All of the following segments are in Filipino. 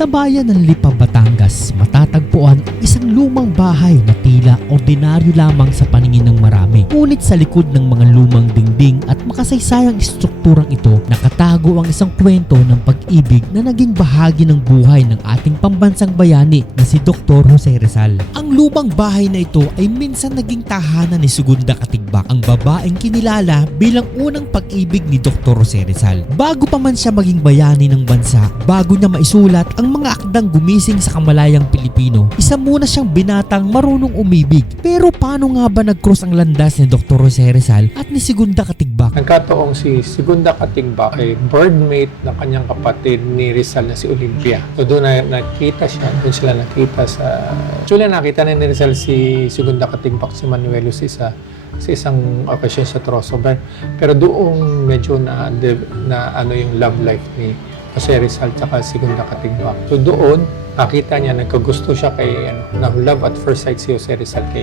Sa bayan ng Lipa, Batangas, matatagpuan ang isang lumang bahay na tila ordinaryo lamang sa paningin ng marami. Ngunit sa likod ng mga lumang dingding at makasaysayang estrukturang ito, nakatago ang isang kwento ng pag-ibig na naging bahagi ng buhay ng ating pambansang bayani na si Dr. Jose Rizal. Ang lumang bahay na ito ay minsan naging tahanan ni Segunda Katigbak, ang babaeng kinilala bilang unang pag-ibig ni Dr. Jose Rizal. Bago pa man siya maging bayani ng bansa, bago niya maisulat ang mga akdang gumising sa kamalayang Pilipino, isa muna siyang binatang marunong umibig. Pero paano nga ba nag-cross ang landas ni Dr. Jose Rizal at ni Segunda Katigbak? Nagkataong si Segunda Katigbak ay birdmate ng kanyang kapatid ni Rizal na si Olympia. So doon na nakita siya, doon sila nakita sa... Actually nakita na ni Rizal si Segunda Katigbak, si Manuelos sa isang okasyon sa Troso. Pero doon medyo na ano yung love life ni Jose Rizal at Segunda Katigbak. So doon, nakita niya, nagkagusto siya kay, na-love at first sight si Jose Rizal kay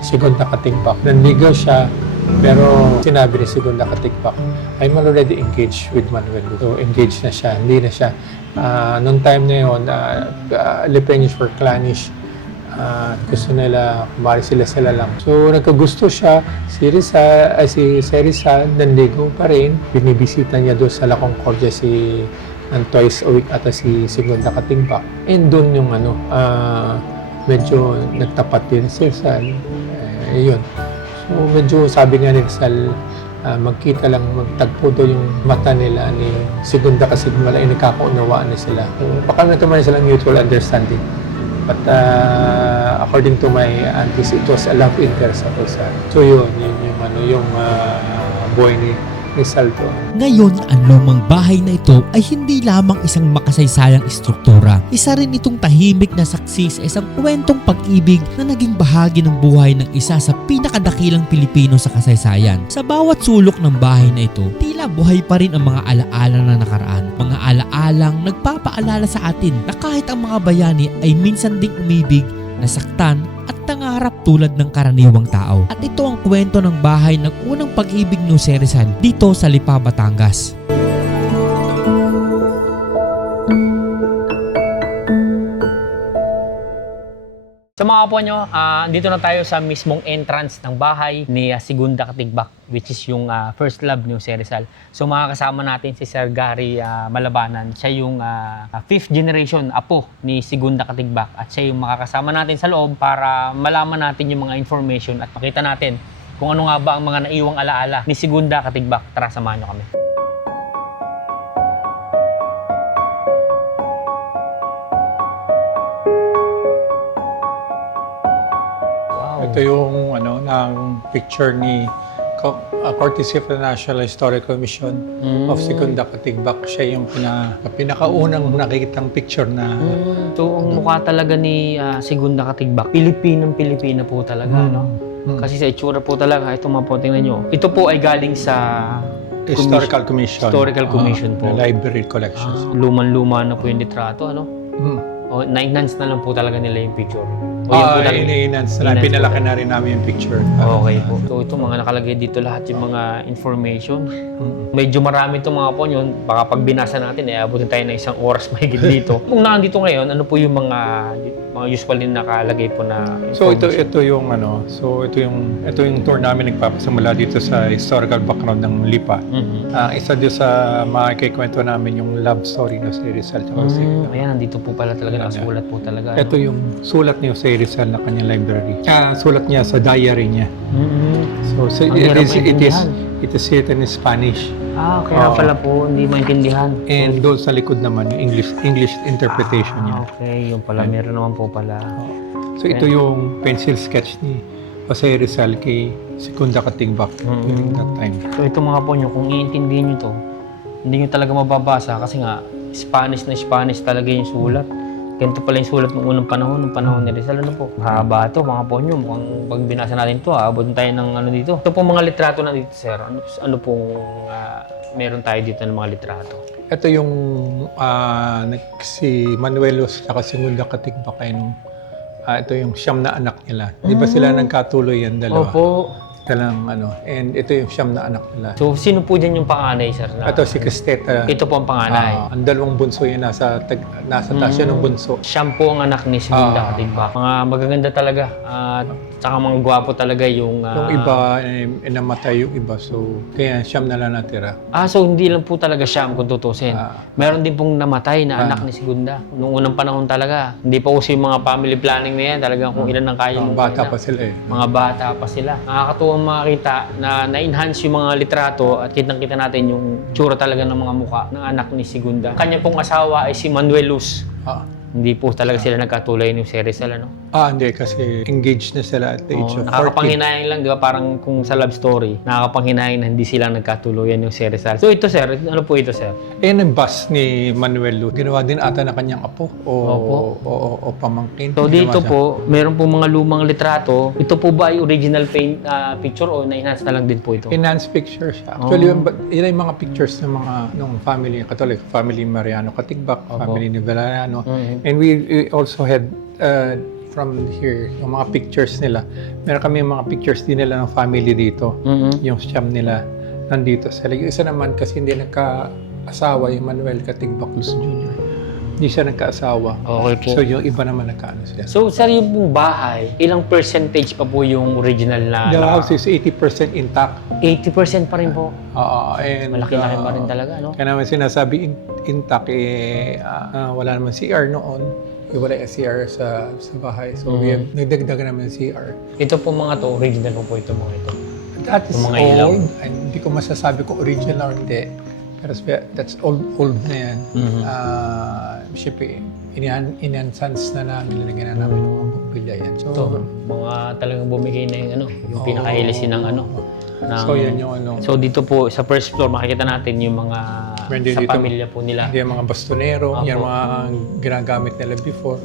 Segunda Katigbak. Nanligaw siya, pero sinabi ni Segunda Katigbak, I'm already engaged with Manuel. So engaged na siya, hindi na siya. Noong time na yun, Lipeños were clannish. Gusto nila, kumari sila lang. So nagkagusto siya, si Rizal, nanligaw pa rin. Binibisita niya doon sa La Concordia ng twice a week ata si Segunda Katigbak. And doon yung medyo nagtapat din si Rizal. Yun. So medyo sabi nga ni Rizal, magkita lang, magtagpo daw yung mata nila ni Segunda kasi malay nagkakaunawaan na sila. So, baka nagkaman silang mutual understanding. But according to my aunties, it was a love interest sa Rizal. So yun yung boy ni Rizal to. Ngayon, ang lumang bahay na ito ay hindi lamang isang makasaysayang estruktura. Isa rin itong tahimik na saksi sa isang kwentong pag-ibig na naging bahagi ng buhay ng isa sa pinakadakilang Pilipino sa kasaysayan. Sa bawat sulok ng bahay na ito, tila buhay pa rin ang mga alaala na nakaraan. Mga alaalang nagpapaalala sa atin na kahit ang mga bayani ay minsan ding umibig, nasaktan at nangarap tulad ng karaniwang tao. At ito ang kwento ng bahay ng unang pag-ibig ni Jose Rizal dito sa Lipa, Batangas. Sa mga kapwa nyo, dito na tayo sa mismong entrance ng bahay ni Segunda Katigbak, which is yung first love ni Jose Rizal. So makakasama natin si Sir Gary Malabanan. Siya yung fifth generation apo ni Segunda Katigbak. At siya yung makakasama natin sa loob para malaman natin yung mga information at makita natin kung ano nga ba ang mga naiwang alaala ni Segunda Katigbak. Tara, samahan nyo kami. Ito yung ng picture ni courtesy of the National Historical Mission of Segunda Katigbak. Siya yung pinakaunang nakikitang picture na... Ito ang mukha talaga ni Segunda Katigbak. Pilipinang-Pilipina po talaga, no? Kasi sa itsura po talaga, ito mga po, tingnan nyo. Ito po ay galing sa... Historical Commission. Historical Commission po. Library collections. Luman-luma na po yung litrato, ano? O, na-enhance na lang po talaga nila yung picture. O, yan po talaga. In-enhance na lang. Pinalaki na rin namin yung picture. Okay po. So, ito mga nakalagay dito lahat yung mga information. Medyo marami itong mga po yun. Baka pag binasa natin, abutin tayo ng isang oras mahigit dito. Kung nandito ngayon, ano po yung mga usually nakalagay po na information? So ito yung tour namin nagpapasimula dito sa historical background ng Lipa. Isa din sa makikikwento namin yung love story ng si Rizal. Ayan, nandito po pala talaga nakasulat po talaga. Ito yung sulat ni Jose Rizal na kanyang library. Sulat niya sa diary niya. So it is written in Spanish. Kaya pala po, hindi maintindihan. And doon sa likod naman, yung English interpretation niya. Okay, yung pala. Meron naman po pala. So ito yung pencil sketch ni Jose Rizal kay Segunda Katigbak during that time. So ito mga po nyo, kung iintindihin nyo to, hindi nyo talaga mababasa kasi nga, Spanish na Spanish talaga yung sulat. Ganito pala yung sulat ng unang panahon ni Rizal. Ano po? Mahaba ito, mga po nyo. Mukhang pag binasa natin ito, aabot tayo ng ano dito. Ito po mga litrato na dito, sir. Ano pong meron tayo dito ng mga litrato? Ito yung si Manuelos at Segunda Katigbak ito yung siyam na anak nila. Di ba sila nagkatuloy yan dalawa? Opo. Talang and ito yung siyam na anak nila. So, sino po dyan yung panganay, sir? Ito si Cristeta. Ito po ang panganay. Ang dalawang bunso yun nasa taas yun ng bunso. Siyam po ang anak ni Segunda Katigbak. Mga magaganda talaga. At saka mga gwapo talaga yung... Yung iba, namatay yung iba. So, kaya siyam na lang natira. So hindi lang po talaga siyam kung tutusin. Meron din pong namatay na anak ni Segunda. Noong unang panahon talaga. Hindi pa kasi yung mga family planning na yan. Talagang kung ilan ang kaya mong Bata kailan. pa sila eh. Mga bata pa sila. Nakakatuwang makita na na-enhance yung mga litrato at kitang-kita natin yung tsura talaga ng mga mukha ng anak ni Segunda. Kanya pong asawa ay si Manuel Luz. Hindi po talaga sila nagkatulay ni Sir Rizal, ano? Hindi kasi engaged na sila at the age of 40. Nakakapanghinayang lang, di ba? Parang kung sa love story, nakakapanghinayang na hindi sila nagkatuluyan yung Sir Rizal. So ito, sir, ano po ito, sir? Yung bus ni Manuel Luz, ginawa din ata na kanyang apo Opo. o pamangkin. So Ginawa dito siya. po, meron po mga lumang litrato. Ito po ba ay original picture o na-enhance na lang din po ito? Enhanced picture siya. Actually, yun ay mga pictures ng mga nung family Catholic, family Mariano Katigbak, family ni Valeriano. And we also had from here, yung mga pictures nila. Meron kami yung mga pictures din nila ng family dito. Yung siyam nila nandito sa Yung isa naman kasi hindi nagka-asawa, yung Manuel Katigbak Luz Jr. Hindi siya nagka-asawa. Okay po. So yung iba naman nagkaano sila. So sir, yung pong bahay, ilang percentage pa po yung original na? The house is 80% intact. 80% pa rin po. And Malaki-laki pa rin talaga, no? Kaya naman sinasabi intact, wala naman CR noon. Wala yung CR sa bahay. So, nagdagdagan naman yung CR. Ito po mga to, original po ito mga ito. That is Yung mga ilaw. old. Hindi ko masasabi kung original or hindi. Pero that's old na yan. Siyempre, in-enhance na namin, nilagyan na namin ng mga bumbilya yan. So, Ito, mga talagang bumigay na yung yung pinaka-elisin ng so yan yung So dito po sa first floor makikita natin yung mga Meron din sa dito. pamilya po nila. Yung mga bastonero, Opo. yung mga ginagamit nila before.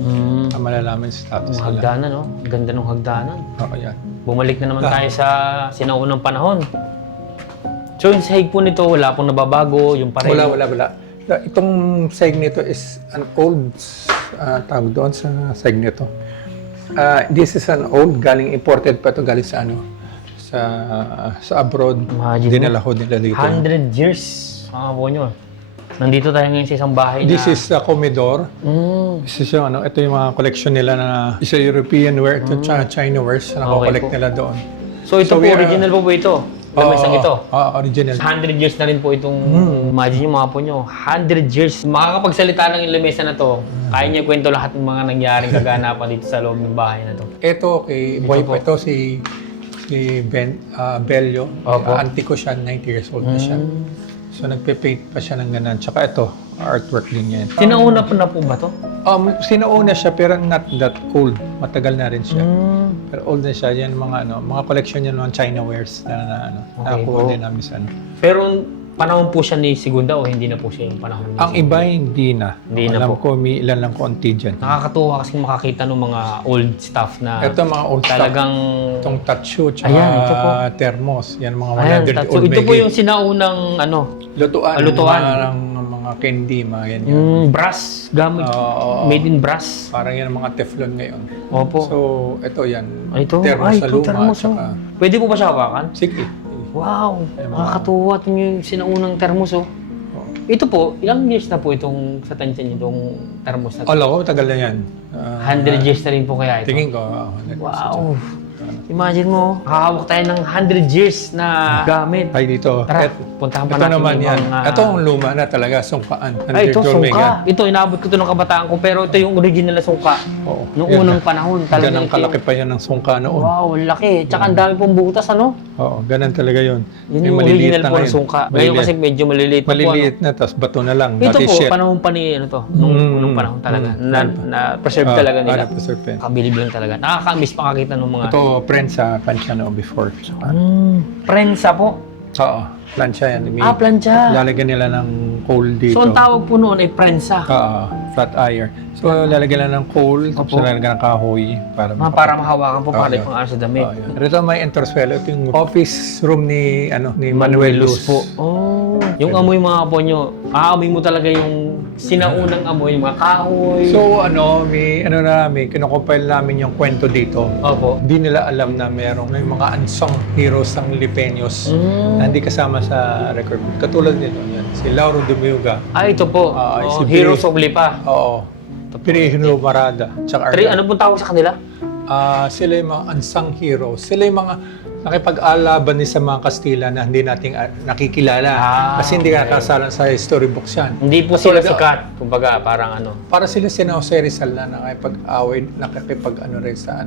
Malalaman sa status Yung nila. hagdanan, no? Ang ganda ng hagdanan. Yan. Bumalik na naman tayo sa sinaunang panahon. So yung sahig po nito, wala pong nababago, yung pareho. Wala. Itong seg nito is an old, tawag doon sa seg nito. This is an old, galing imported pa to galing sa sa abroad. Imagine Dinala ko nila dito. 100 years, mga po nyo. Nandito tayo ngayon sa isang bahay This na... is the Commodore. This is yung ito yung mga collection nila na isa European ware, ito China wares na nakakollect po. nila doon. So ito po, we are- original po ito? Lamesang ito? Original. 100 years na rin po itong, imagine nyo mga po nyo, 100 years. Makakapagsalita ng lamesa na to, kaya niya kwento lahat ng mga nangyaring kaganapan dito sa loob ng bahay na to. Ito, kay boy pa ito, si Bello. Opo. Auntie ko siya, 90 years old na siya. So nagpe-paint pa siya ng ganun. Tsaka ito, artwork din yan. Sinauna po na po ba to? Sinauna siya pero not that old. Matagal na rin siya. Pero old na siya. Yan mga collection niya ng China wares na nakakuha po. din namin sa Pero panahon po siya ni Segunda o hindi na po siya yung panahon ni Ang Segunda? iba hindi na. Hindi na Alam po. ko may ilan lang konti dyan. Nakakatuwa kasi makakita ng mga old stuff na Ito mga old talagang... stuff. Itong tatsyo, tsaka Ayan, ito po. thermos. Yan mga 100 Ayan, old so ito po megit. yung sinaunang Lutuan. Lutuan. Mga candy, mga ganyan. brass gamit. Made in brass. Parang yan ang mga Teflon ngayon. Opo. So, ito yan. Ito. Thermos sa Ito luma. thermos. Tsaka, Pwede po ba siya hawakan? sige. Wow! Nakakatuwa ito yung sinaunang thermos, oh. Ito po, ilang years na po itong sa tansya niyo, itong thermos na ito? Alam ko, tagal na yan. 100 years na rin po kaya ito? Tingin ko. Wow! Imagine mo, hahawak tayo ng 100 years na gamit. Ay, dito. Tara, puntahan pa Ito natin naman yung yan. mga... Ito ang luma na talaga, sungkaan. Ay, ito, 100 gold mega. sungka. Ito, inabot ko ito ng kabataan ko, pero ito yung original na sungka. Oo. Noong Yan unang na. panahon. Talaga Ganang ito kalaki pa yan ng sungka noon. Wow, laki. Tsaka ang dami pong butas, ano? Oo, ganun talaga yun. Yun May yung maliliit original na po ng ngayon. sungka. Ngayon kasi medyo maliliit na po, ano? Maliliit na, tapos bato na lang. Ito Dati po, shit. panahon pa ni, ano to, nung panahon talaga, na-preserve talaga nila. Preserve yan. Kabilib lang talaga. Nakaka-miss makakita ng mga... Ito, friends sa plancha no before. Prensa po. Oo, plancha yan. May, Plancha. Lalagyan nila ng coal dito. So, ang tawag po noon ay prensa. Oo, flat iron. So, lalagyan lang ng coal, tapos Opo. lalagyan ng kahoy para Para mahawakan po, para yun. pang ano sa damit. Rito may entorsuelo. Ito yung office room ni Manuel Luz. po. Oh. Yung amoy mga po nyo, aamoy mo talaga yung sinaunang amoy, yung mga kahoy. So kinocompile namin yung kwento dito. Opo. Hindi nila alam na may mga unsung heroes ng Lipeños na hindi kasama sa record. Katulad nito, yan, si Lauro Demiuga. Ito po. Si Heroes of Lipa. Oo. Pirihino Marada. Tsaka Ano pong tawag sa kanila? sila yung mga unsung heroes. Sila yung mga nakipag-alaban sa mga Kastila na hindi nating nakikilala. Kasi hindi ka nakasalan sa storybooks yan. Hindi po sila sikat. Kumbaga, parang ano. Para sila si Jose Rizal na nakipag-away, rin sa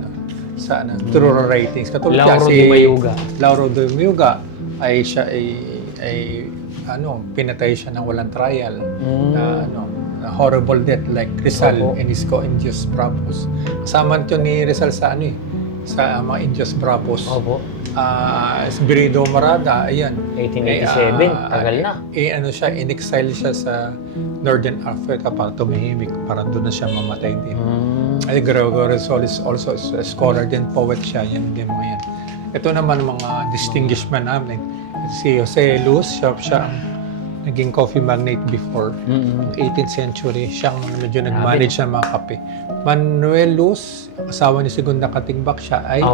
true ratings. Katulad Lauro si Demiuga. Lauro Demiuga ay siya pinatay siya ng walang trial na horrible death like Rizal Opo. and his co-Indios Bravos. Kasama ito ni Rizal sa sa mga Indios Bravos. Opo. Birido Marada, ayan. 1887, tagal na. In-exile siya sa Northern Africa para tumihimik, para doon na siya mamatay din. Gregorio Sol is also a scholar din, poet siya, yan din mga yan. Ito naman mga distinguished man namin. Si Jose Luz, siya ang naging coffee magnate before. 18th century, siyang medyo nag-manage ng mga kape. Manuel Luz, asawa ni Segunda Katigbak, siya ay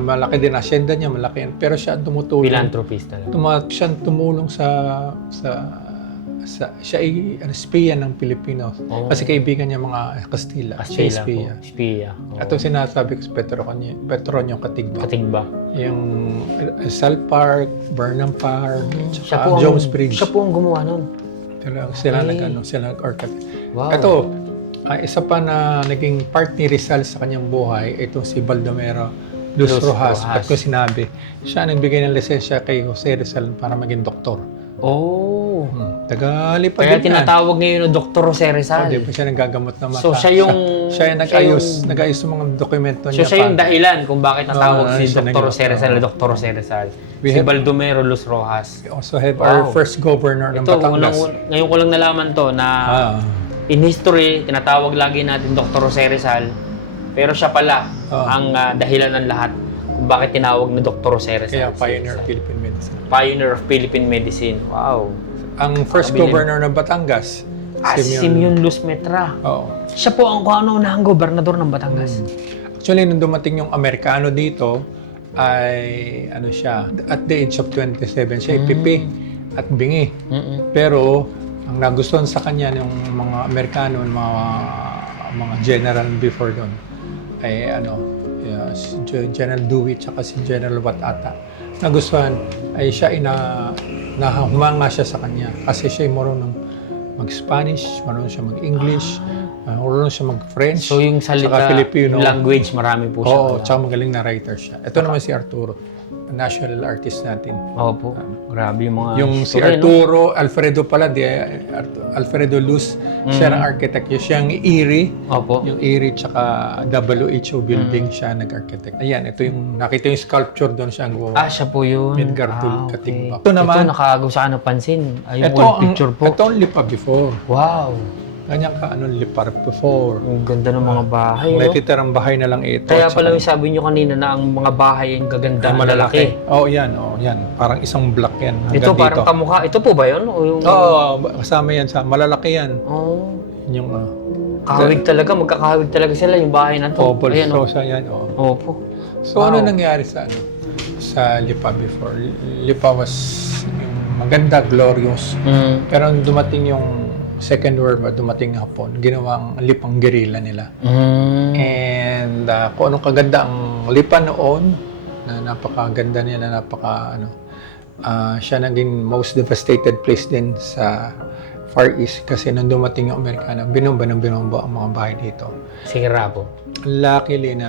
malaki din asyenda niya, malaki yan. Pero siya ang tumutulong. Philanthropist talaga. Siya ang tumulong siya ay espiya ng Pilipino. Kasi kaibigan niya mga Kastila. Siya espiya. Espiya. Ito sinasabi ko sa Petronio Katigbak. Katigbak. Yung Sal Park, Burnham Park, Siya Jones Bridge. Siya po ang gumawa nun. Sila nag-architect. Wow. Ito, isa pa na naging part ni Rizal sa kanyang buhay, ito si Baldomero Luz Rojas. At ko sinabi, siya nagbigay ng lisensya kay Jose Rizal para maging doktor. Tagalipad Kaya din yan. tinatawag ngayon ng Dr. Jose Rizal. Di ba siya nagagamot na mata? So siya yung... Siya yung nag-ayos ng mga dokumento niya. So siya yung dahilan kung bakit natawag si siya Dr. Jose Rizal na Dr. Jose Rizal. Si Baldomero Luz Rojas. We also have our first governor ng Batangas. Ngayon ko lang nalaman to na in history, tinatawag lagi natin Dr. Jose Rizal. Pero siya pala ang dahilan ng lahat kung bakit tinawag na Dr. Jose Rizal. Kaya pioneer of Philippine medicine. Pioneer of Philippine medicine. Wow. Ang first governor ng Batangas, Simeon Luz Metra. Siya po ang kauna-unahang gobernador ng Batangas. Actually, nung dumating yung Amerikano dito, ay siya, at the age of 27, siya pipi at bingi. Pero, ang nagustuhan sa kanya ng mga Amerikano, mga general before doon, ay si General Dewey at si General Watata. Nagustuhan ay siya humanga siya sa kanya kasi siya ay marunong mag-Spanish, marunong siya mag-English, marunong siya mag-French, So yung salita, Filipino. yung language, marami po siya. Oo, tsaka magaling na writer siya. Ito naman si Arturo, national artist natin. Opo. Grabe yung mga... Si Arturo, Alfredo pala, Alfredo Luz, siya ang architect. Siya ang Erie, Opo. yung Erie tsaka WHO building siya nag-architect. Ayan, ito yung, nakita yung sculpture doon siya ang Siya po yun. Edgar Okay. Katigbak. Ito nakagaw sa pansin. Yung ito wall picture po. Ito ang lipa before. Wow. Ganyan ka, lipa before. Ang ganda ng mga bahay, no? May titirang bahay na lang ito. Kaya pala yung sabi nyo kanina na ang mga bahay ang gaganda, malalaki. Yan. Parang isang block yan. Ito parang kamukha. Ito po ba yun? Kasama yan sa malalaki yan. Yung kahawig talaga, magkakahawig talaga sila yung bahay na to. Ayan, yan. Opo. So ano nangyari sa Lipa before? Lipa was maganda, glorious. Pero nung dumating yung Second World War, dumating Hapon, ginawang lipang guerrilla nila. And kung anong kaganda ang lipa noon, na napakaganda niya, na siya naging most devastated place din sa Far East kasi nung dumating yung Amerikano, binomba ang mga bahay dito. Sira po. Luckily na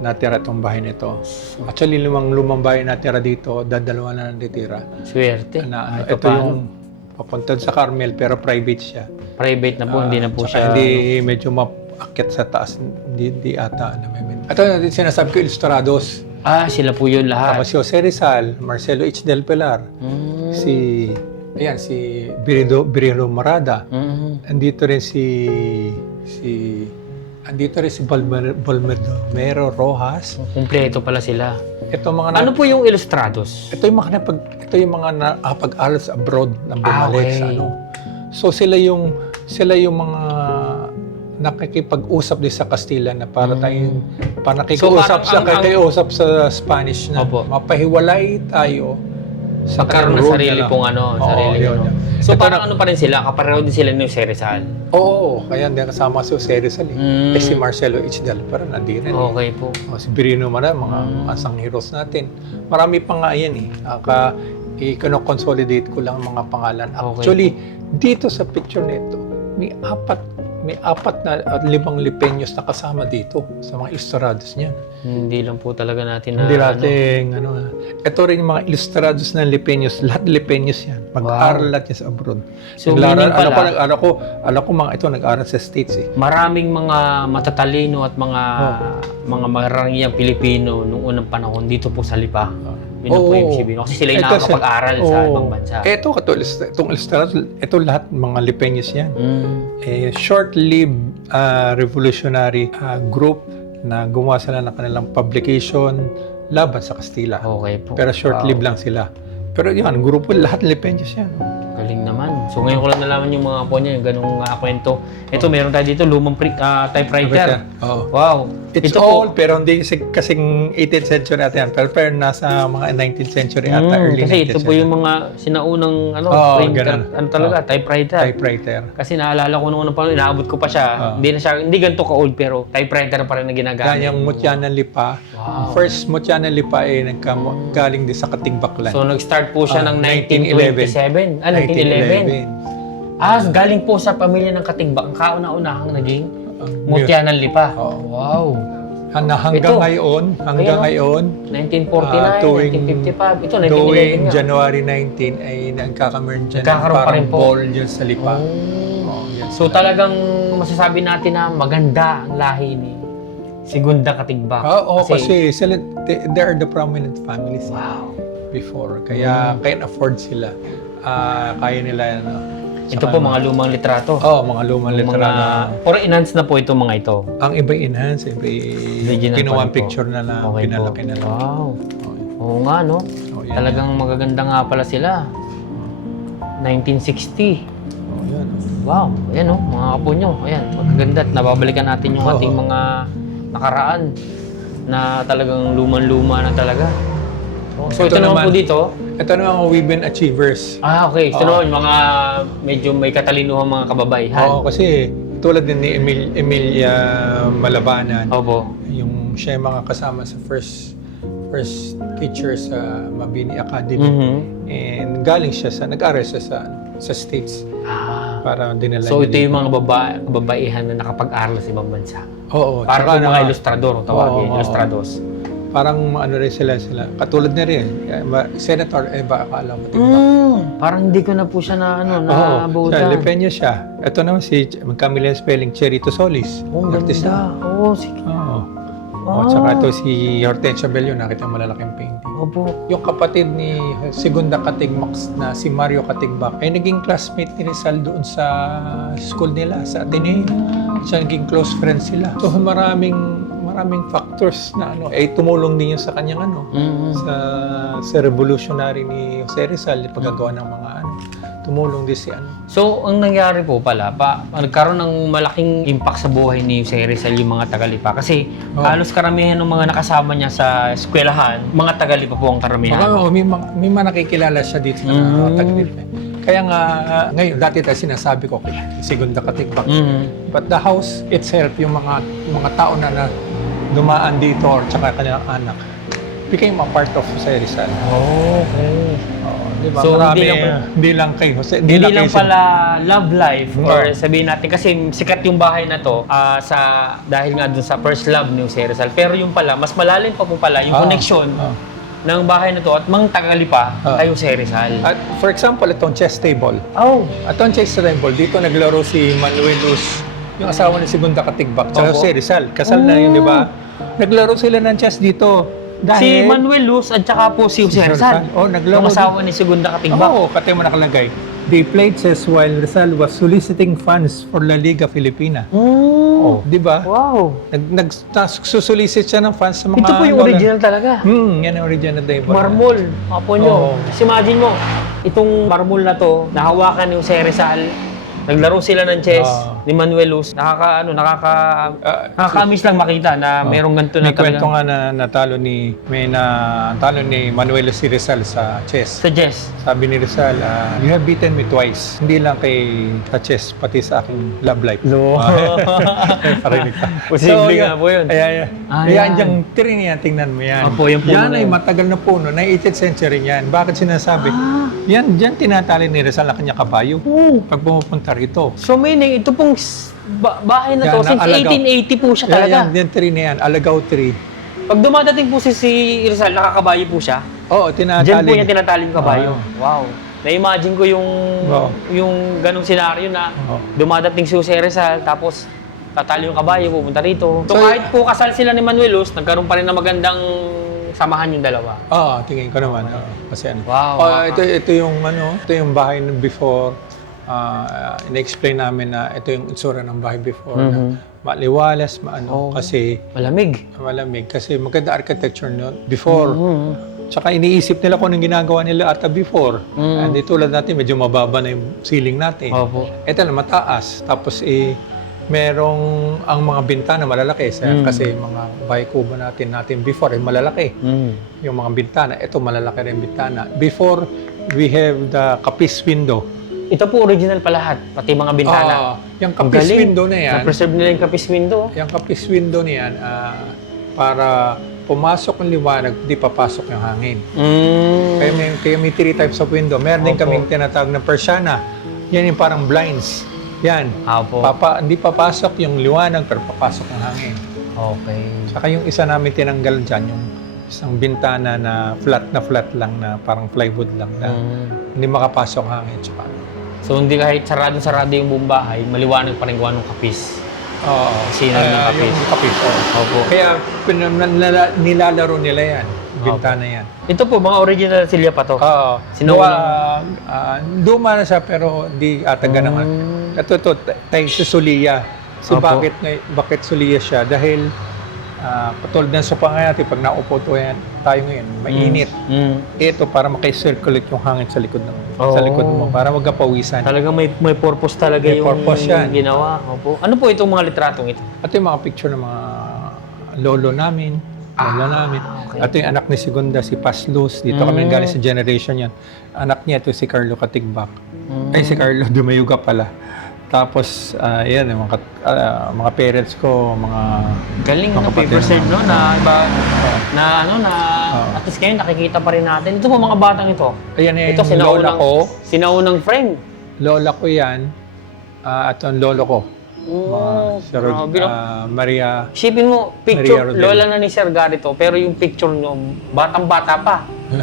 natira itong bahay nito. Actually, lumang bahay natira dito, dalawa na natitira. Swerte. Ito yung papunta sa Carmel pero private siya. Private na po, hindi na po siya... Hindi medyo maakyat sa taas, hindi ata. Ito sinasabi ko, Ilustrados. Sila po yun lahat. Si Jose Rizal, Marcelo H. Del Pilar, si Birido Marada. Andito rin si Baldomero Rojas. Kumpleto pala sila. Ano po yung Ilustrados? Ito yung mga nakapag-aral sa abroad na bumalik sa So sila yung mga nakikipag-usap din sa Kastila na para tayong nakikiusap So, parang nakikiusap sa Spanish na Opo. mapahiwalay tayo sa Magkaroon ng rule sarili na lang. pong Oo, sarili yun. So Ito parang ano pa rin sila, kapareho din sila ni Jose Rizal. Oo, kaya hindi kasama si Jose Rizal Mm. si Marcelo H. Del Pera nandiyan Okay po. Si Birino Mara, mga asang heroes natin. Marami pa nga yan i-consolidate ko lang mga pangalan. Okay Actually, dito sa picture nito, may apat na 5 lipenyos na kasama dito sa mga ilustrados niya. Hindi lang po talaga natin na Hindi natin, ito rin yung mga ilustrados ng lipenyos, lahat lipenyos yan. Mag-aaral lahat yan sa abroad. So, meaning pala, alam ko mga ito nag-aaral sa States maraming mga matatalino at mga marangyang Pilipino noong unang panahon dito po sa Lipa. Yun po yung sabihin. Kasi sila yung nakakapag-aral sa ibang bansa. Itong ilustrados, ito lahat mga lipenyos yan. Mm. Short-lived revolutionary group na gumawa sila ng kanilang publication laban sa Kastila. Okay po. Pero short-lived lang sila. Pero yan, grupo lahat lipenyos yan. Galing naman. So ngayon ko lang nalaman yung mga po niya, yung ganung kwento. Ito, meron tayo dito, lumang typewriter. Oo. Wow. It's Ito old, pero hindi kasing 18th century ata yan. Pero nasa mga 19th century ata, early 19th Kasi ito po century. yung mga sinaunang printer, ganun. typewriter. Typewriter. Kasi naalala ko noong panahon, inaabot ko pa siya. Hindi ganito ka-old, pero typewriter pa rin na ginagamit. Ganyang mutya ng lipa. Wow. First mutya ng lipa galing din sa Katigbaklan. So nag-start po siya ng 1911. 1927. 1911. Galing po sa pamilya ng Katigbak. Ang kauna-unahang naging mutya ng lipa. Oo. Wow. Hanggang Ito. ngayon, 1949, 1955. Ito, 1911 tuwing nga. January 19 ay nagkakameron dyan Nagkakaroon pa rin parang po. ball dyan sa lipa. Yan. So talagang masasabi natin na maganda ang lahi ni Segunda Katigbak. Kasi sila, they are the prominent families Wow. before. Kaya afford sila. Kaya nila Ito po mga lumang litrato. mga lumang litrato. Or enhance na po itong mga ito. Ang iba enhance, Original ginawa pa rin po. picture na lang, Okay pinalaki po. na lang. Wow. Oo nga, no? Yan. Talagang magaganda nga pala sila. 1960. Yan. Wow. Ayan, no? Mga kapo nyo. Ayan, magaganda. At nababalikan natin yung ating mga nakaraan na talagang luman-luma na talaga. So ito naman po dito. Ito naman ang Women Achievers. Okay. Ito naman, mga medyo may katalinuhan mga kababaihan. Oo, kasi tulad din ni Emilia Malabanan, Opo. yung siya yung mga kasama sa first teacher sa Mabini Academy. Mhm. And galing siya nag-aral siya sa States para dinala So ito niya yung mga kababaihan na nakapag-aral sa ibang bansa. Oo. Parang tsaka mga ilustrador, tawagin, Oo. ilustrados. Parang rin sila. Katulad na rin. Senator Eva Acala. Parang hindi ko na po siya na nabutan. Lipenyo siya. Ito naman si magkamila spelling Cherito Solis. Oh, artista. ganda. Oo, sige. Oo. Tsaka ito si Hortensia Bello, nakita yung malalaking painting. Opo. Yung kapatid ni Segunda Katigbak na si Mario Katigbak ay naging classmate ni Rizal doon sa school nila, sa Ateneo. Siya naging close friends sila. So maraming factors na tumulong din yun sa kanyang sa revolutionary ni Jose Rizal, paggagawa ng mga tumulong din si So, ang nangyari po pala, nagkaroon ng malaking impact sa buhay ni Jose Rizal yung mga Tagalipa. Kasi halos karamihan ng mga nakasama niya sa eskwelahan, mga Tagalipa po ang karamihan. May mga nakikilala siya dito na Tagalipa. Kaya nga, ngayon, dati tayo sinasabi ko kay Segunda Katigbak. But the house itself, yung mga tao na dumaan dito or tsaka kanilang anak, became a part of Jose Rizal. Okay. Diba? So, Marami, hindi lang kay Jose. Hindi lang pala love life or sabihin natin kasi sikat yung bahay na to dahil nga dun sa first love ni Jose Rizal. Pero yung pala, mas malalim pa po pala yung connection ng bahay na to at mga Tagalipa kay Jose Rizal. At for example, itong chess table. Itong chess table, dito naglaro si Manuel Luz, yung asawa ni Segunda Katigbak, tsaka Jose Rizal. Kasal na yun, di ba? Naglaro sila ng chess dito. Si Manuel Luz at saka po si Jose Rizal. Naglaro yung asawa ni Segunda Katigbak. pati mo nakalagay. They played chess while Rizal was soliciting funds for La Liga Filipina. Di ba? Wow. Nagsusolicit siya ng funds sa mga... Ito po yung original talaga. Yan ang original table. Marmol. Kapo nyo. Kasi imagine mo, itong marmol na to, nahawakan ni Jose Rizal, Naglaro sila ng chess ni Oo. Manuel Luz. Nakakamiss lang makita na merong ganito na May kwento talaga. nga na natalo ni Manuel si Rizal sa chess. Sa chess. Sabi ni Rizal, you have beaten me twice. Hindi lang sa chess, pati sa aking love life. No. Parinig ka. Posible nga po yun. Ayan. Yan. Yung tree niya, tingnan mo yan. Opo, yung puno yan na ay yun. matagal na puno, na 18th century yan. Bakit sinasabi? Yan, dyan tinatali ni Rizal ang kanyang kabayo. Pag pumupunta rito. So meaning, ito pong bahay na to, Yan, since Alagaw. 1880 po siya talaga. Yan tree na yan, Alagaw tree. Pag dumadating po si Rizal, nakakabayo po siya. Oo, tinatali. Diyan po niya tinatali yung kabayo. Oo. Wow. Na-imagine ko Oo. yung ganong senaryo na Oo. dumadating si Jose Rizal, tapos tatali yung kabayo, pupunta rito. So, So, kahit po kasal sila ni Manuel Luz, nagkaroon pa rin ng magandang samahan yung dalawa. Oo, tingin ko naman. Kasi ano. Wow. Ito yung bahay ng before. In-explain namin na ito yung itsura ng bahay before. Na maliwalas, kasi malamig. Kasi maganda architecture noon before. Tsaka iniisip nila kung anong ginagawa nila ata before. And tulad natin, medyo mababa na yung ceiling natin. Opo. Ito na mataas. Tapos merong ang mga bintana malalaki. Kasi mga bahay kubo natin before ay malalaki. Yung mga bintana, ito malalaki rin bintana. Before, we have the kapis window. Ito po original pa lahat, pati mga bintana. Yung Ang kapis galing. window na yan, Na-preserve nila yung kapis window. yung kapis window na yan, para pumasok ang liwanag, di papasok yung hangin. Kaya may three types of window. Meron din Opo. kaming tinatawag na persiana. Yan yung parang blinds. Yan. Opo. Hindi papasok yung liwanag, pero papasok ang hangin. Okay. Saka yung isa namin tinanggal dyan, yung isang bintana na flat lang, na parang plywood lang, na hindi makapasok ang hangin. Tsaka, So hindi kahit sarado yung buong bahay, maliwanag pa rin gawa ng kapis. Sinag ng kapis. Yung kapis. Opo. Kaya nilalaro nila yan, bintana yan. Ito po, mga original silya pa to. Duma na siya pero di ata ganang. Ito, tayo si Sulia. So Opo. bakit Sulia siya? Dahil patulad ng sopa nga natin, pag naupo tayo ngayon, mainit. Ito para makisirculate yung hangin sa likod mo, para wag ka pawisan. Talaga may purpose talaga May yung purpose yan. ginawa. Opo. Ano po itong mga litratong ito? Ito yung mga picture ng mga lolo namin. Okay. Ito yung anak ni Segunda, si Paslus. Dito kami galing sa generation yan. Anak niya, ito si Carlo Katigbak. Ay, si Carlo Dumayuga pala. Tapos, yan, yung mga parents ko, mga... Galing ng kapatid paper serve, no? Na iba, at least ngayon nakikita pa rin natin. Ito po mga batang ito. Ayan yung Ito, lola ko. sinaunang frame. Lola ko yan. At ang lolo ko. Grabe, no? Maria. Isipin mo, Maria picture, Rodel. lola na ni Sir Gary to, pero yung picture nyo, batang-bata pa.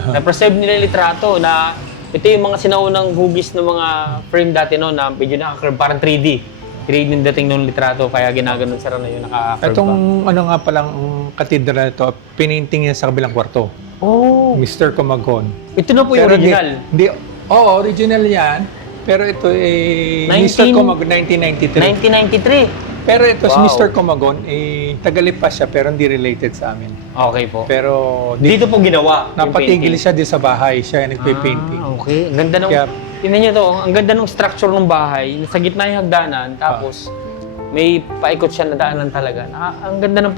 Na-preserve nila yung litrato na ito yung mga sinaunang hugis ng mga frame dati no, na medyo naka-curve, parang 3D. 3D yung dating ng litrato, kaya ginaganon sila na yun, naka-curve Itong pa. ano nga palang katedral ito, pininting niya sa kabilang kwarto. Oh, Mr. Comagon. ito na po yung original. Original yan. Pero ito Mr. 19 Comagon, 1993. 1993. Pero ito si Wow. Mr. Comagon, Tagalipas siya pero hindi related sa amin. Okay po. Pero Dito po ginawa yung napatigil painting. siya din sa bahay, siya yung nagpe-painting. Okay. Ang ganda ng... Kaya- Tingnan nyo to, ang ganda ng structure ng bahay. Sa gitna yung hagdanan, tapos may paikot siya na daanan talaga. Ang ganda ng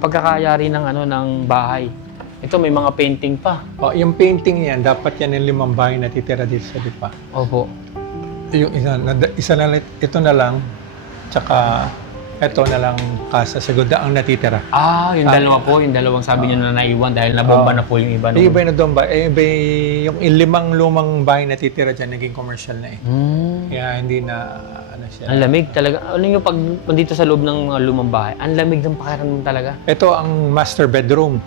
pagkakayari ng bahay. Ito may mga painting pa. Yung painting yan, dapat yan yung 5 bahay na titira dito sa Lipa. Opo. Yung isa na, ito na lang, tsaka ito na lang Casa Segunda ang natitira. Yung dalawa po, yung dalawang sabi niyo na naiwan dahil nabomba na po yung iba. Yung iba na doon ba? Yung 5 lumang bahay na titira dyan, naging commercial na eh. Kaya hindi na, siya. Ang lamig talaga. Alam niyo pag nandito sa loob ng mga lumang bahay, ang lamig ng pakiramdam talaga. Ito ang master bedroom.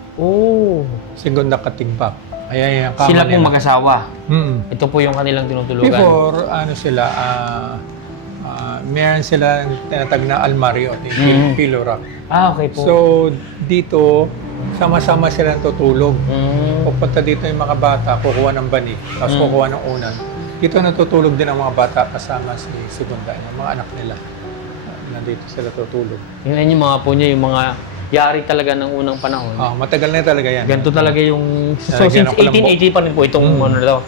Segunda Katigbak. Ayan, kama Sila pong nila. mag-asawa. Mm. Ito po yung kanilang tinutulugan. Before, meron sila tinatag na almaryo, yung pillow rack. Okay po. So, dito, sama-sama silang tutulog. Pupunta dito yung mga bata, kukuha ng banig, tapos kukuha ng unan. Dito natutulog din ang mga bata kasama si Segunda, yung mga anak nila. Nandito sila tutulog. Tingnan yung mga po niya, yung mga yari talaga ng unang panahon. Matagal na talaga yan. Ganito talaga yung... So, Lalagyan since ako ng 1880 pa rin po itong ano na to.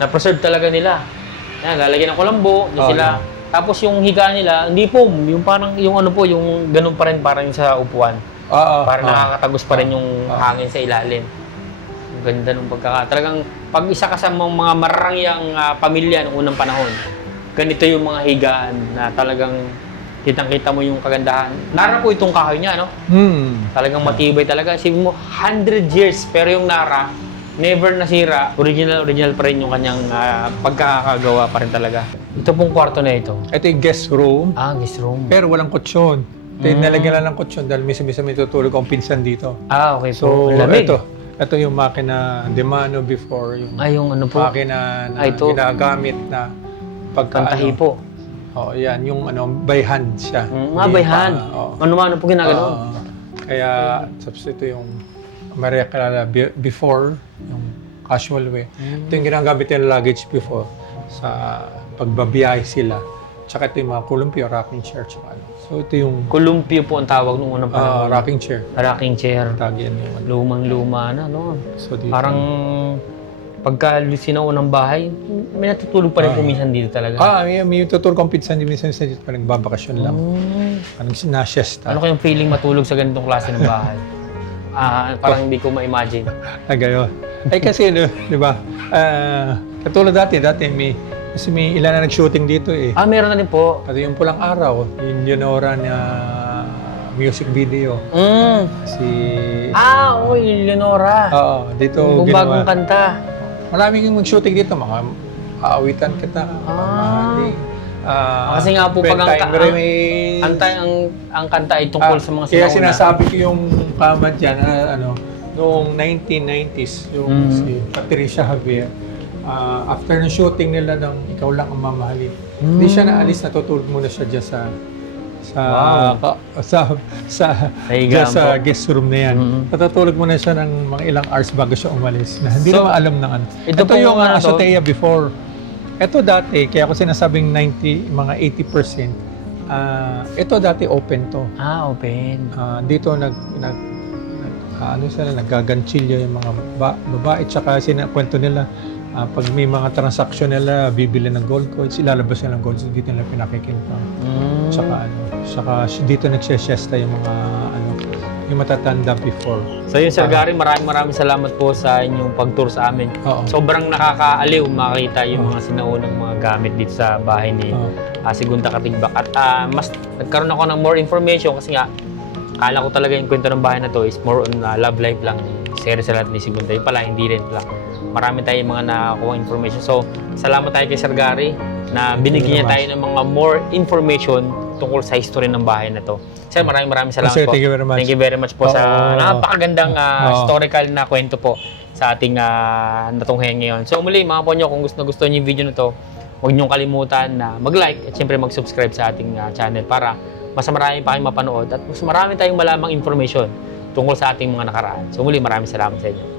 Na-preserve talaga nila. Yan, lalagyan ng kulambo, doon Oh, sila. Tapos yung higa nila, hindi po, yung parang, yung ano po, yung ganun pa rin parang sa upuan. Oo. Para nakakatagos pa rin yung Oo. hangin sa ilalim. Ang ganda nung Talagang, pag isa ka sa mga mararangyang pamilya noong unang panahon, ganito yung mga higaan na talagang kitang-kita mo yung kagandahan. Nara po itong kahoy niya, no? Talagang matibay talaga. Sabi mo, 100 years, pero yung Nara, never nasira. Original pa rin yung kanyang pagkakagawa pa rin talaga. Ito pong kwarto na ito. Ito yung guest room, Guest room. pero walang kutsyon. Nalagyan lang ng kutsyon dahil minsan may tutulog akong pinsan dito. Okay po. So, Lamig. ito yung makina de mano before, yung Yung ano po. makina na Ito. ginagamit na Kantahi po. Oh, yan, yung by hand siya. By hand. Ano po ginagano? Kaya, ito yung Maria Clara before, yung casual way. Ito yung ginagamit nila luggage before sa pagbabiyahe sila. Tsaka ito yung mga kolumpyo, rocking chair, tsaka ano. So ito yung Kolumpyo po ang tawag nung unang panahon. rocking chair. Rocking chair. Tagyan yung ano. Lumang-luma na, no? So dito. Parang pagka sinaw ng bahay, may natutulog pa rin po minsan dito talaga. May tuturo kong pinsan minsan dito pa nagbabakasyon lang. Parang sinasiesta. Ano kayong feeling matulog sa ganitong klase ng bahay? Parang hindi ko ma-imagine. Gayon. Kasi, di ba, katulad dati may ilan na nag-shooting dito eh. Meron na din po. Pati yung Pulang Araw, yung Leonora na music video. Si... Leonora. Oo, dito Yung bagong kanta. Maraming mag-shooting dito, mga aawitan kita, mamahaling. Kasi nga po pag ang kanta ay tungkol sa mga kaya sinauna. sinasabi ko yung comment dyan, noong 1990s, yung si Patricia Javier, after ng shooting nila ng Ikaw Lang Ang Mamahalin, hindi siya naalis, natutulog muna siya dyan Higaan sa po. guest room na yan. Natutulog muna siya ng mga ilang hours bago siya umalis. Na hindi naman alam ng ano. Ito po yung ano to? azotea before. Ito dati, kaya ako sinasabing mga 80%, ito dati open to. Open. Dito naggaganchilyo yung mga babae, tsaka kwento nila, pag may mga transaksyon nila, bibili ng gold coins, ilalabas nila ng gold coins, dito nila pinakikinta. Tsaka dito nagsesiesta yung mga yung matatanda before. So yun, Sir Gary, maraming salamat po sa inyong pag-tour sa amin. Oo. Sobrang nakakaaliw makita yung mga sinaunang mga gamit dito sa bahay ni Segunda Katigbak. At mas nagkaroon ako ng more information kasi nga, akala ko talaga yung kwento ng bahay na to is more on love life lang ni Rizal at ni Segunda. Yung pala, hindi rin pala. Marami tayong mga nakakuha information. So, salamat tayo kay Sir Gary na binigyan niya tayo ng mga more information tungkol sa history ng bahay na to. Sir, maraming salamat Sir, po. thank you very much. Thank you very much po sa napakagandang historical na kwento po sa ating natunghayan ngayon. So muli, mga ponyo, kung gusto niyo yung video na to, huwag niyong kalimutan na mag-like at syempre mag-subscribe sa ating channel para mas marami pa kayong mapanood at mas marami tayong malamang information tungkol sa ating mga nakaraan. So muli, maraming salamat sa inyo.